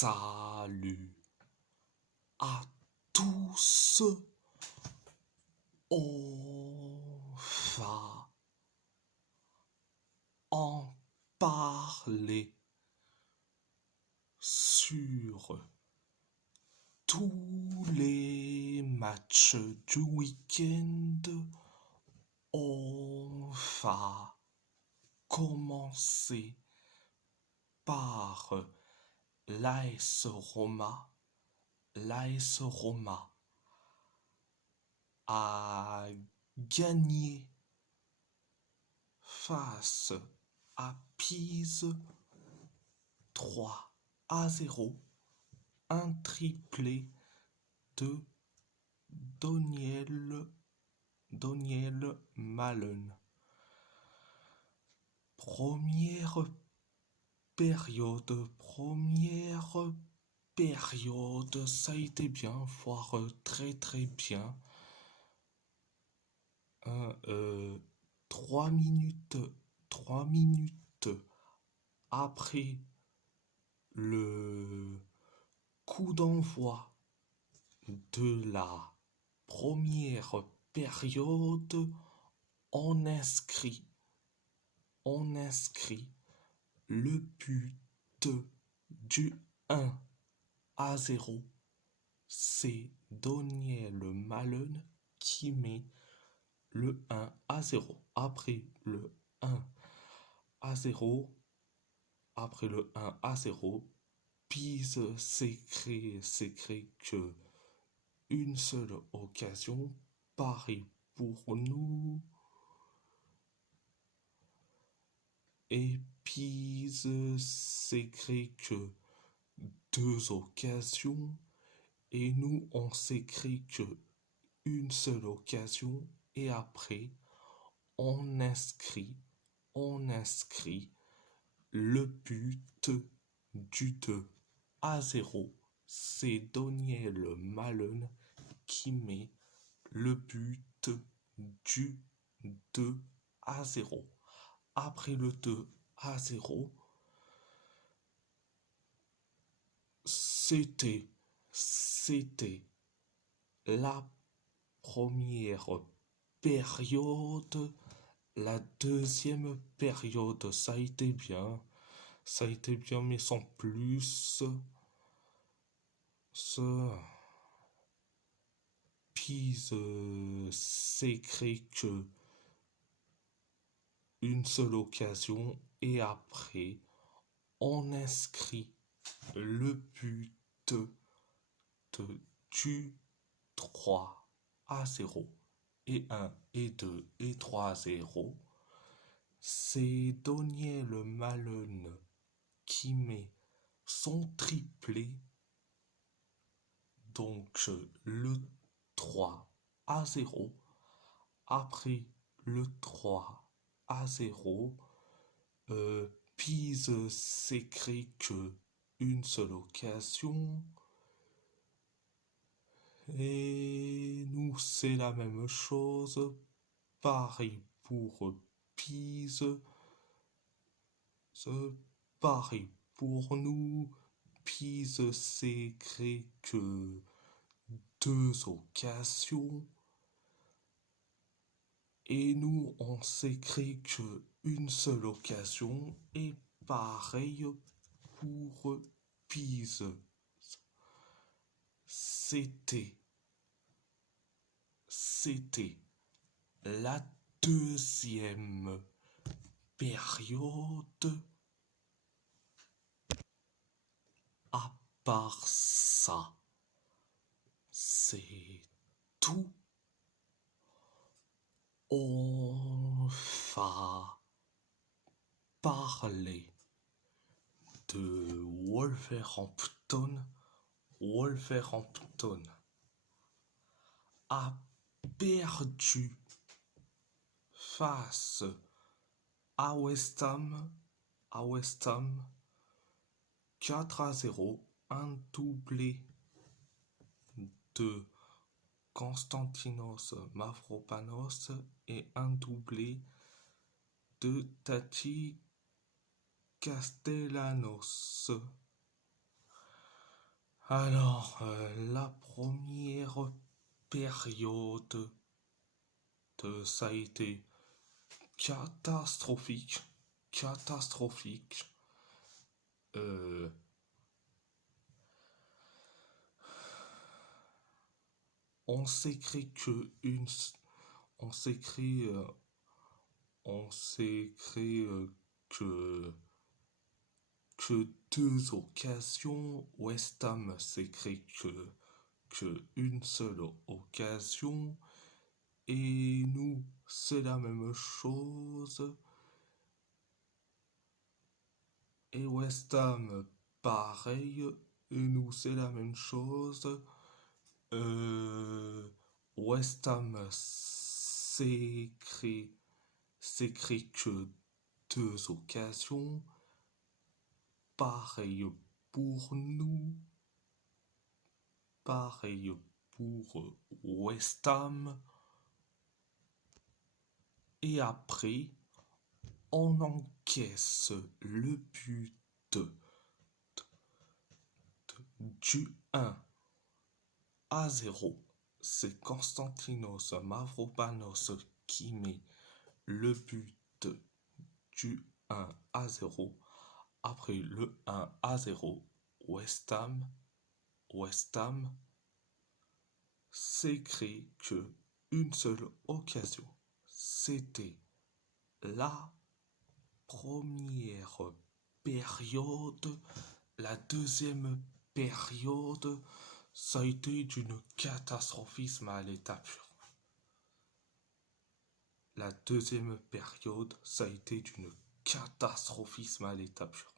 Salut à tous, on va en parler sur tous les matchs du week-end. On va commencer par l'AS Roma. L'AS Roma a gagné face à Pise 3-0, un triplé de Daniel Malen. Première période, ça a été bien, voire très très bien. 3 minutes après le coup d'envoi de la première période, on inscrit le but du 1-0. C'est Daniel Malen qui met le 1-0. Après le 1-0, Pise s'est créé que une seule occasion, pareil pour nous. Et Pise s'est créé que 2 occasions. Et nous, on s'est créé que une seule occasion. Et après, on inscrit le but du 2-0. C'est Daniel Malen qui met le but du 2-0. Après le 2-0, c'était la première période. La deuxième période, ça a été bien, mais sans plus. Pise s'est créé que une seule occasion et après on inscrit le but du 3-0 et 1 et 2 et 3-0. C'est Daniel Malen qui met son triplé, donc le 3-0. Après le 3-0, Pise s'est créé que une seule occasion. Et nous, c'est la même chose. Pareil pour Pise. Pareil pour nous. Pise s'est créé que 2 occasions. Et nous, on s'est créé que une seule occasion. Et pareil pour Pise. C'était la deuxième période. À part ça, c'est tout. On va parler de Wolverhampton. Wolverhampton a perdu face à West Ham 4-0, un doublé de Konstantinos Mavropanos et un doublé de Tati Castellanos. Alors, la première période ça a été catastrophique. Catastrophique. Euh, on s'écrit que une. On s'écrit. On s'écrit que deux occasions. West Ham s'écrit que une seule occasion. Et nous, c'est la même chose. Et West Ham, pareil. Et nous, c'est la même chose. Euh, West Ham s'écrit que deux occasions. Pareil pour nous. Pareil pour West Ham. Et après, on encaisse le but du 1-0. C'est Konstantinos Mavropanos qui met le but du 1-0. Après le 1-0, West Ham s'écrit que une seule occasion. C'était la première période. La deuxième période, ça a été d'une catastrophisme à l'état pur. La deuxième période, ça a été d'une catastrophisme à l'état pur.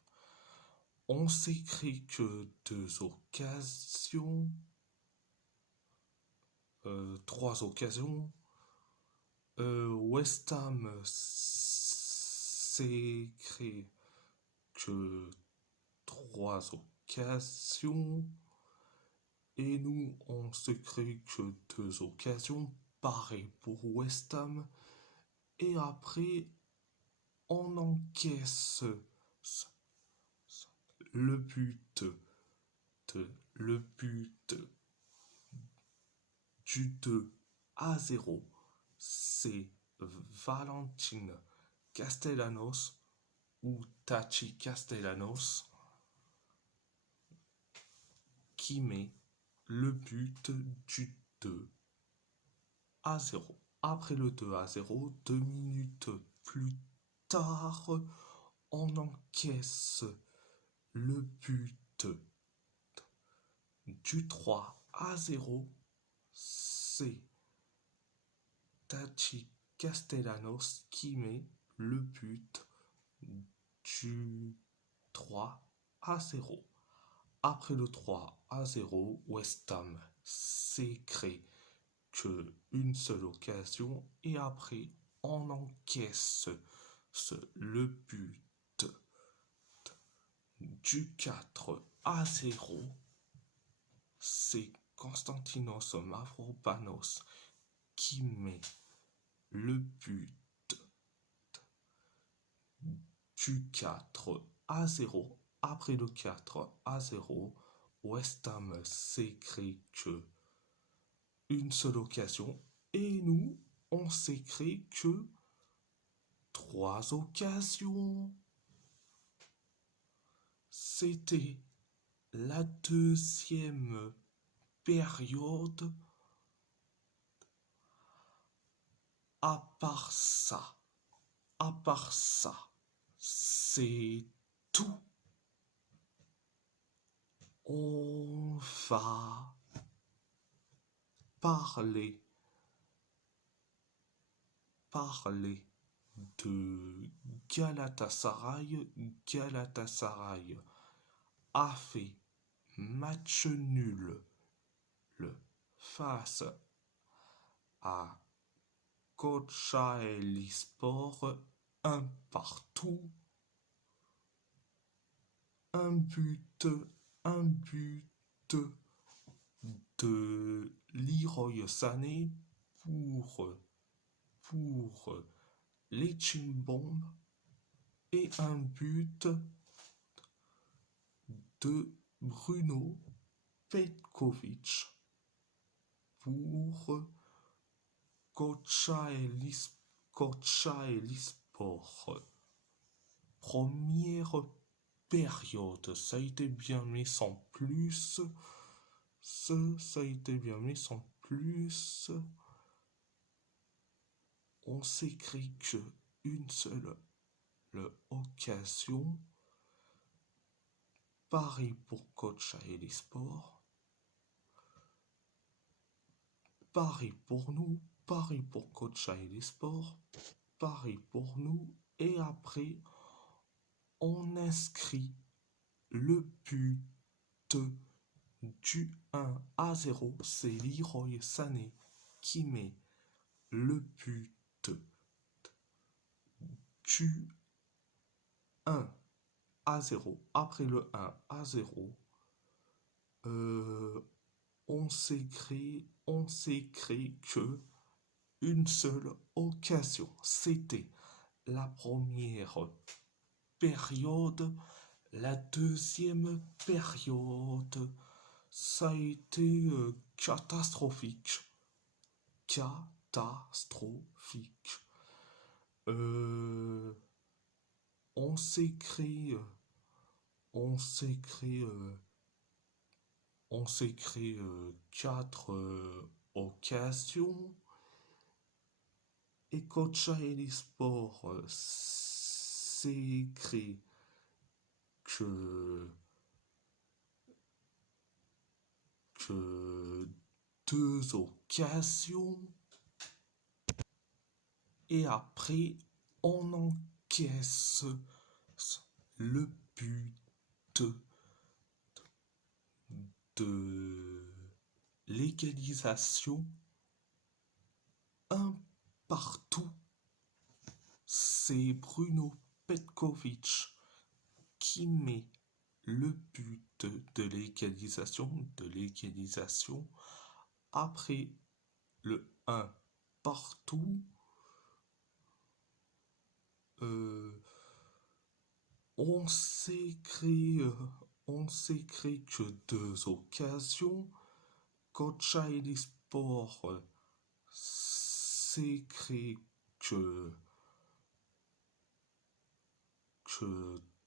On s'écrit que deux occasions, trois occasions. West Ham s'écrit que trois occasions. Et nous, on s'écrit que deux occasions. Pareil pour West Ham. Et après, on encaisse le but du 2-0. C'est Valentin Castellanos ou Tachi Castellanos qui met le but du 2-0. Après le 2-0, 2 minutes plus tard, on encaisse le but du 3-0. C'est Tachi Castellanos qui met le but du 3-0. Après le 3-0, West Ham s'écrit que une seule occasion et après on encaisse le but du 4-0. C'est Konstantinos Mavropanos qui met le but du 4-0. Après le 4-0, West Ham s'écrit que une seule occasion et nous, on s'écrit que trois occasions. C'était la deuxième période. À part ça, c'est tout. On va parler de Galatasaray. Galatasaray a fait match nul face à Kocaelispor, un partout. Un but de Leroy Sané pour les Chimbomb et un but de Bruno Petkovic pour Kocaelispor. Première période, ça a été bien mis sans plus. Ça a été bien mis sans plus. On s'écrit que une seule occasion. Paris pour Kocaelispor. Paris pour nous. Paris pour Kocaelispor. Paris pour nous. Et après, on inscrit le but du 1-0. C'est Leroy Sané qui met le but du 1-0. Après le 1-0, on s'écrit que une seule occasion. C'était la première période. La deuxième période, ça a été catastrophique. Catastrophique. On s'écrit 4 occasions. Et Kocaelispor s'écrit que 2 occasions. Et après, on encaisse le but de l'égalisation. Un partout. C'est Bruno Petkovic qui met le but de l'égalisation. Après le 1 partout. On s'écrit que 2 occasions. Kocaelispor s'écrit que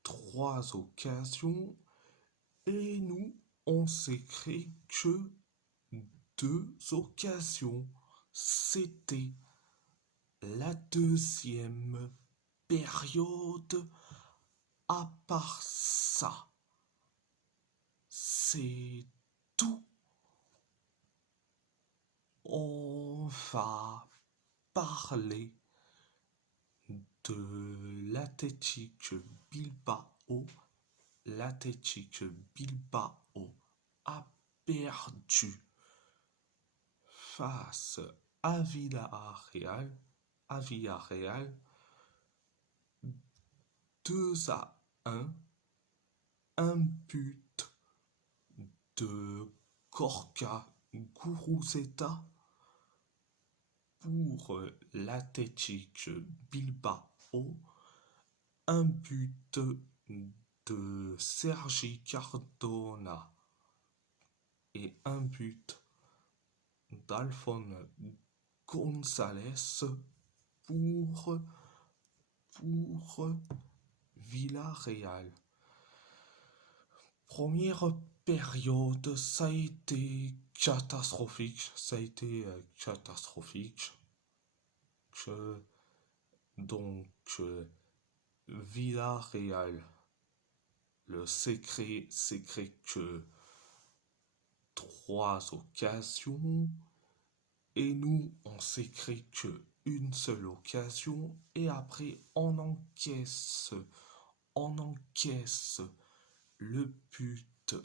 3 occasions. Et nous, on s'écrit que 2 occasions. C'était la deuxième période. À part ça, c'est tout. On va parler de l'Athletic Bilbao. L'Athletic Bilbao a perdu face à Villarreal. 2-1. Un but de Gorka Guruzeta pour l'Athletic Bilbao. Un but de Sergi Cardona et un but d'Alphonse González pour Villarreal. Première période, ça a été catastrophique. Donc, Villarreal s'écrit que 3 occasions. Et nous, on s'écrit que une seule occasion. Et après, on encaisse le but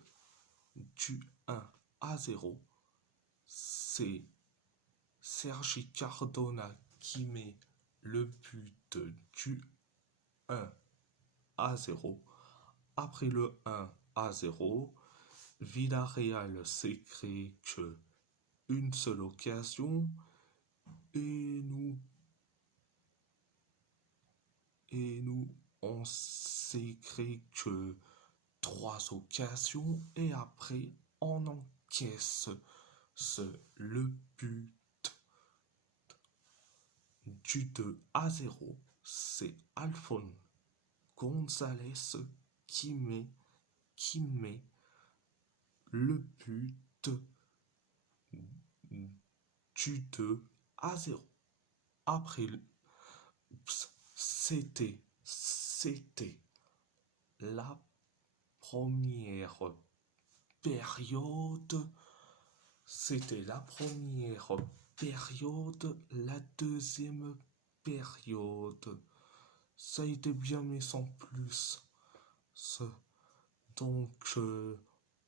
du 1-0. C'est Sergi Cardona qui met le but du 1-0. Après le 1-0, Villarreal s'écrit que une seule occasion. Et nous, on s'écrit que 3 occasions. Et après, on encaisse le but du 2-0. C'est Alphonse Gonzalez qui met le but du 2-0. Après, c'était la première période. C'était la première période. La deuxième période, ça a été bien, mais sans plus. Donc,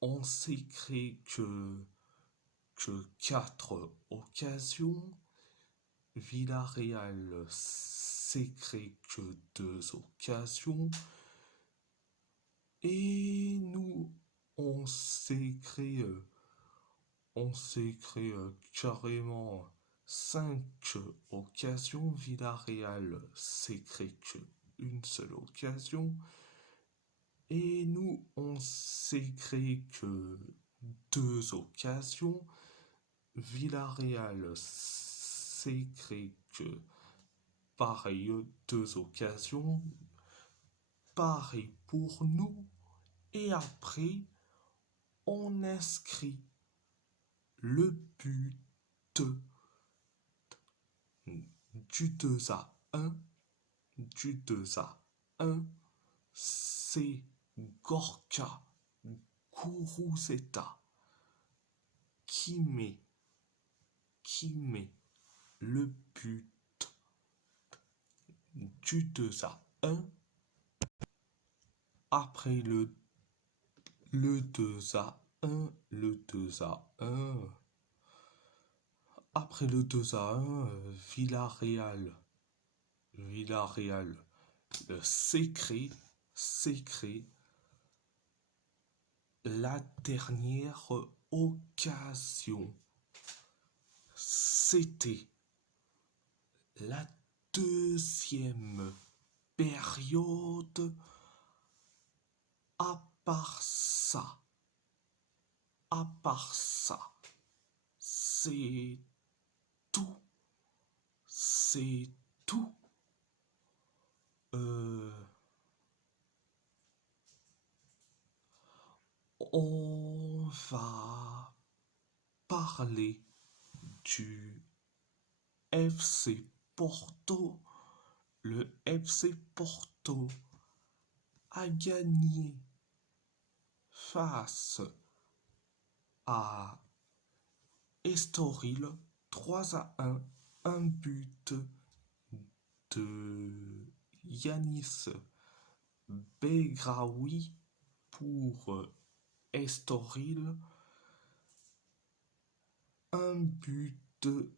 on s'est créé que 4 occasions. Villarreal s'est créé que 2 occasions. Et nous, on s'est créé carrément 5 occasions. Villarreal s'est créé que une seule occasion. Et nous, on s'est créé que 2 occasions. Villarreal s'est créé que pareil, 2 occasions. Pareil pour nous. Et après, on inscrit le but du 2-1. Du 2-1. C'est Gorka Guruzeta qui met le but du 2-1. Après le 2-1, après le 2-1, Villarreal s'écrit la dernière occasion. C'était la deuxième période. À part ça, c'est tout. On va parler du FC Porto. Le FC Porto a gagné face à Estoril 3-1. Un but de Yanis Begraoui pour Estoril. Un but de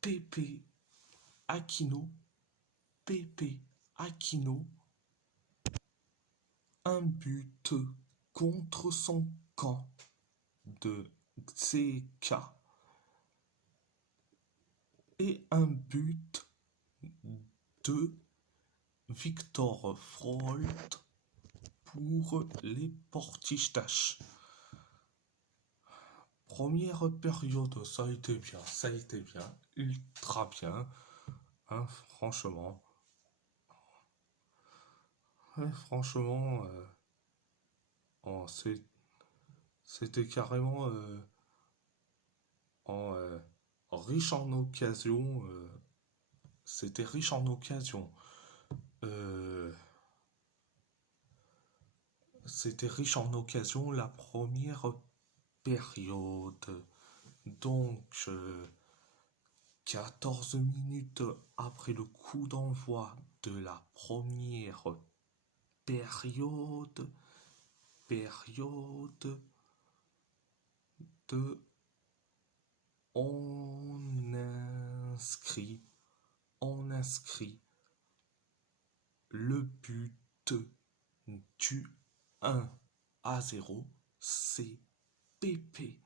Pepe Aquino. Un but contre son camp de Xeka. Et un but de Victor Frolt pour les Portistaches. Première période, ça a été bien, ultra bien, hein, franchement. Ouais, franchement, c'était carrément riche en occasions. C'était riche en occasions. C'était riche en occasions la première période. Donc, 14 minutes après le coup d'envoi de la première période de on inscrit le but du 1-0. C'est Pepe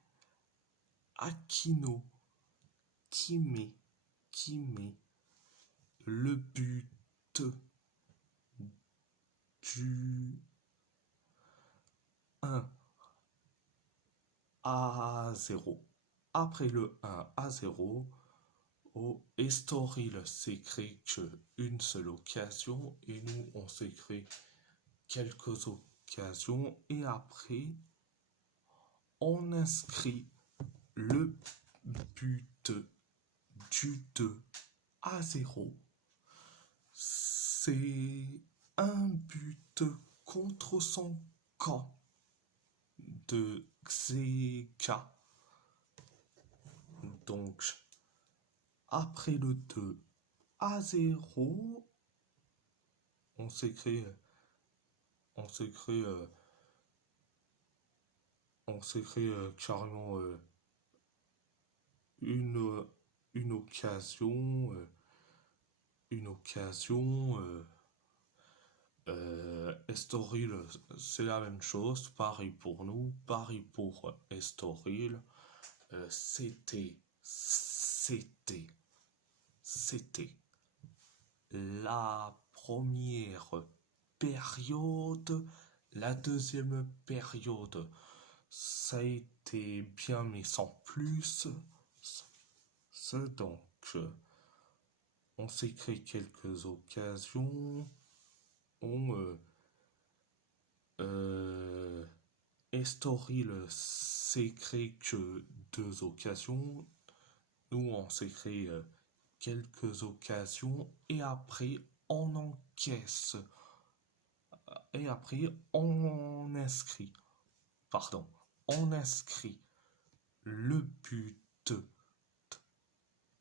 Aquino qui met le but du 1-0. à 0. Après le 1 à 0, au Estoril s'écrit qu'une seule occasion et nous on s'écrit quelques occasions et après on inscrit le but du 2 à 0. C'est un but contre son camp de Xeka. Donc, après le 2 à 0, on s'écrit, on s'écrit, on s'écrit carrément une, une occasion, une occasion. Estoril, c'est la même chose. Pareil pour nous, pareil pour Estoril. C'était la première période. La deuxième période, ça a été bien, mais sans plus. Donc, on s'est créé quelques occasions. On Estoril s'est créé que 2 occasions. Nous, on s'est créé quelques occasions et après, on encaisse. Et après, on inscrit. Pardon. On inscrit le but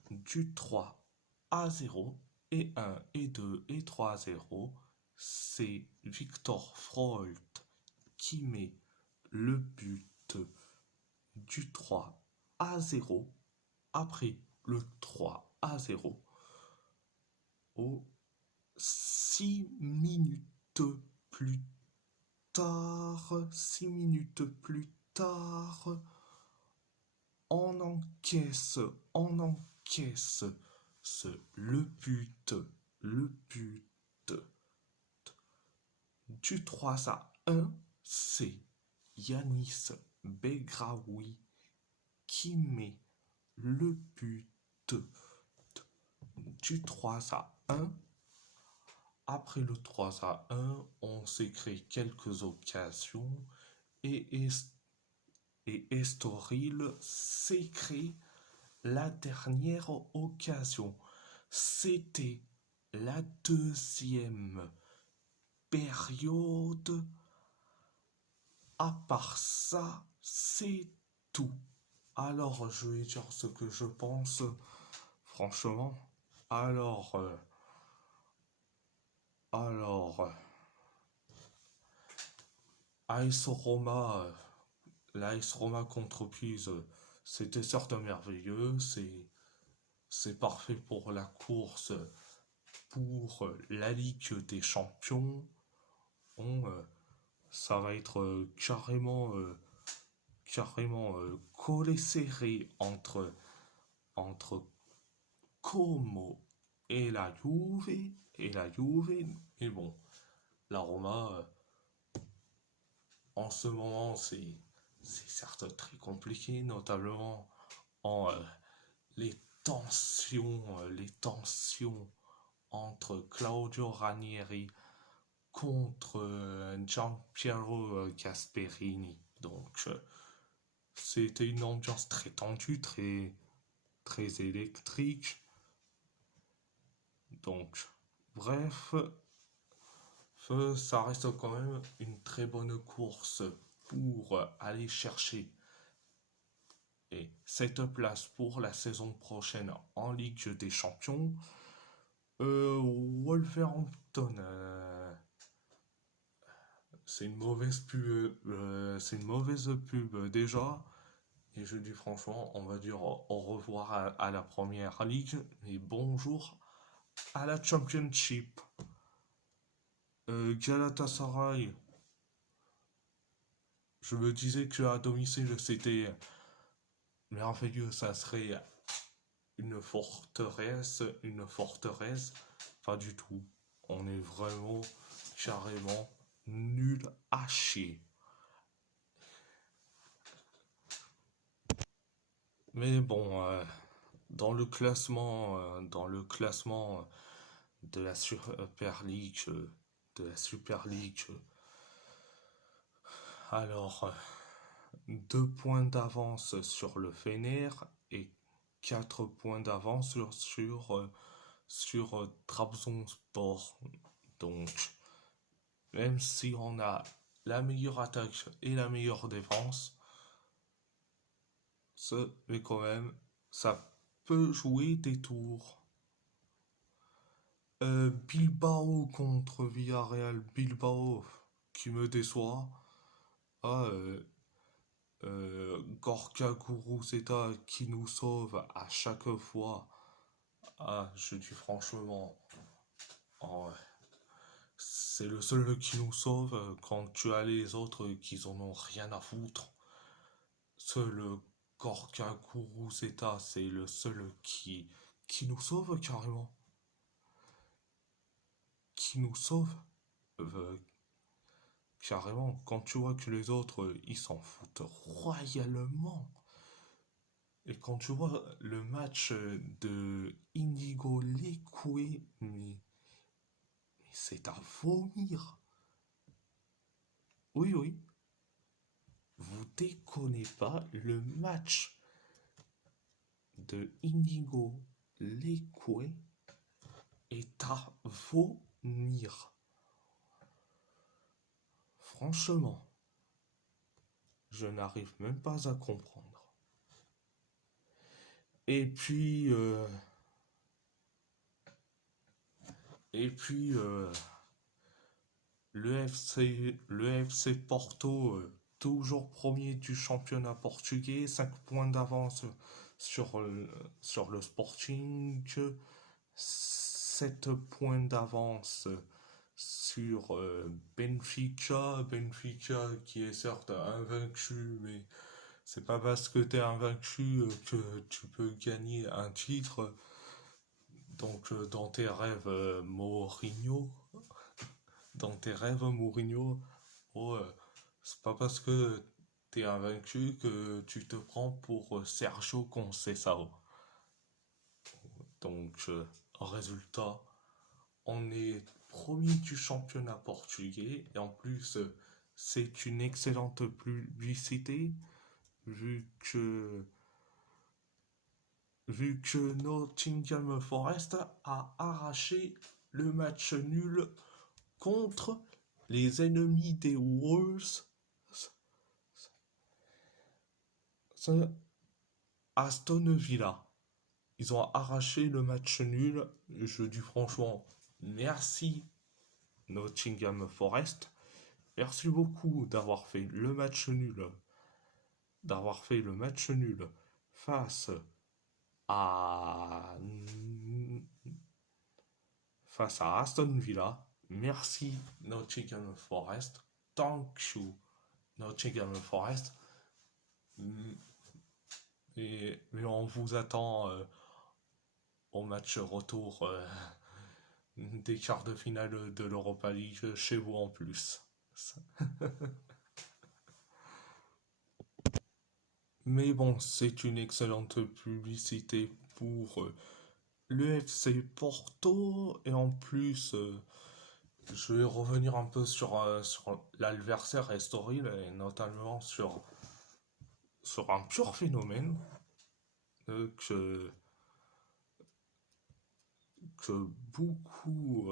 du 3 à 0 et 1 et 2 et 3 à 0. C'est Victor Freud qui met le but du 3 à 0 après le 3 à 0 aux 6 minutes plus tard. 6 minutes plus tard, on encaisse le but du 3 à 1, c'est Yanis Begraoui qui met le but du 3 à 1. Après le 3 à 1, on s'est créé quelques occasions et Estoril s'est créé la dernière occasion. C'était la deuxième période. À part ça, c'est tout. Alors, je vais dire ce que je pense. Franchement, alors, AS Roma, l'AS Roma contre Pise, c'était certes merveilleux. C'est parfait pour la course pour la Ligue des Champions. Ça va être carrément collé serré entre Como et la Juve. Mais bon, la Roma, en ce moment, c'est certes très compliqué, notamment en les tensions entre Claudio Ranieri contre Gianpiero Gasperini. Donc, c'était une ambiance très tendue, très électrique. Donc, bref, ça reste quand même une très bonne course pour aller chercher et cette place pour la saison prochaine en Ligue des Champions. Wolverhampton, c'est une mauvaise pub déjà. Et je dis franchement, on va dire au revoir à la première ligue et bonjour à la Championship. Galatasaray, je me disais que à domicile c'était merveilleux, ça serait une forteresse. Pas du tout. On est vraiment carrément nul à chier. Mais bon, dans le classement de la Super League, de la Super League, alors 2 points d'avance sur le Fener et 4 points d'avance sur Trabzonspor. Donc, même si on a la meilleure attaque et la meilleure défense, mais quand même, ça peut jouer des tours. Bilbao contre Villarreal. Bilbao qui me déçoit. Ah, Gorka Guruzeta qui nous sauve à chaque fois. Ah, je dis franchement, oh, c'est le seul qui nous sauve quand tu as les autres qui en ont rien à foutre. Seul Gorka Guruzeta, c'est le seul qui nous sauve carrément. Qui nous sauve euh, carrément. Quand tu vois que les autres, ils s'en foutent royalement. Et quand tu vois le match de Indigo Lekwe, mais c'est à vomir. Oui, oui. Vous déconnez pas, le match de Indigo Lekwe est à vomir. Franchement, je n'arrive même pas à comprendre. Et puis, le FC Porto, toujours premier du championnat portugais, 5 points d'avance sur, euh, sur le Sporting, 7 points d'avance sur Benfica. Benfica qui est certes invaincu, mais c'est pas parce que tu es invaincu que tu peux gagner un titre. Donc, dans tes rêves, Mourinho, oh, c'est pas parce que t'es invaincu que tu te prends pour Sergio Conceição. Donc, en résultat, on est premier du championnat portugais et en plus, c'est une excellente publicité vu que vu que Nottingham Forest a arraché le match nul contre les ennemis des Wolves, Aston Villa. Ils ont arraché le match nul. Je dis franchement, merci Nottingham Forest. Merci beaucoup d'avoir fait le match nul face à face à Aston Villa. Merci Nottingham Forest. Thank you Nottingham Forest. Mais on vous attend au match retour des quarts de finale de l'Europa League chez vous en plus. Mais bon, c'est une excellente publicité pour le FC Porto et en plus, je vais revenir un peu sur l'adversaire Estoril et notamment sur un pur phénomène que beaucoup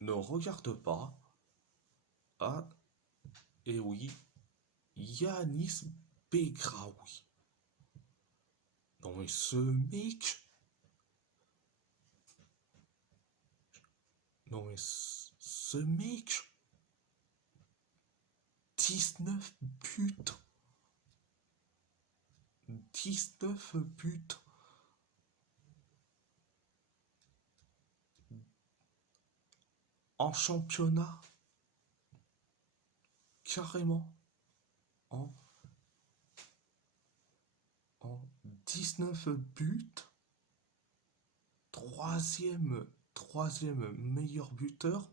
ne regardent pas. Ah, et oui, Yanis Begraoui. Non mais ce mec... Non mais ce mec... 19 buts. 19 buts. En championnat. Carrément. En, en 19 buts. Troisième meilleur buteur.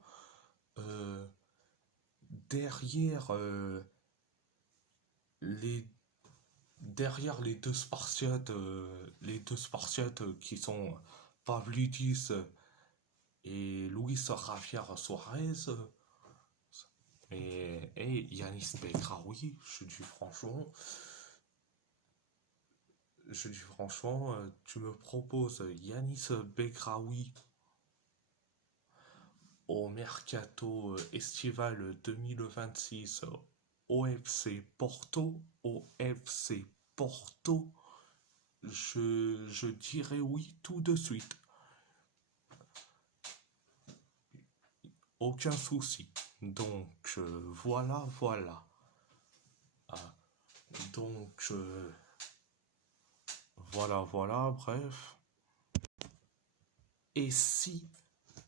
euh, Derrière les derrière les deux Spartiates qui sont Pavlidis et Luis Javier Suarez et Yanis Begraoui, tu me proposes Yanis Begraoui au mercato estival 2026 au FC Porto, je dirais oui tout de suite. Aucun souci. Donc voilà. Ah, donc voilà, bref. Et si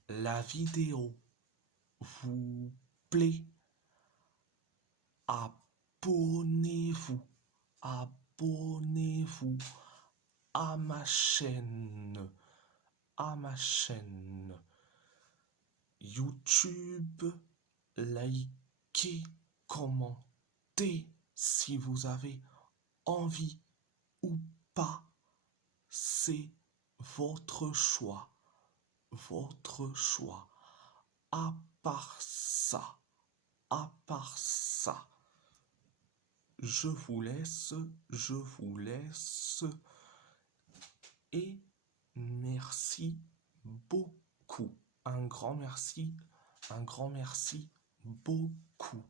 la vidéo vous plaît, abonnez-vous, abonnez-vous à ma chaîne, YouTube, likez, commentez si vous avez envie ou pas. C'est votre choix, votre choix. À part ça, je vous laisse et merci beaucoup. Un grand merci beaucoup.